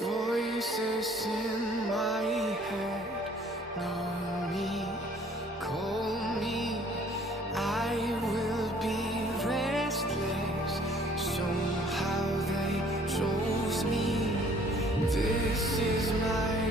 Voices in my head know me, call me. I will be restless. Somehow they chose me. This is my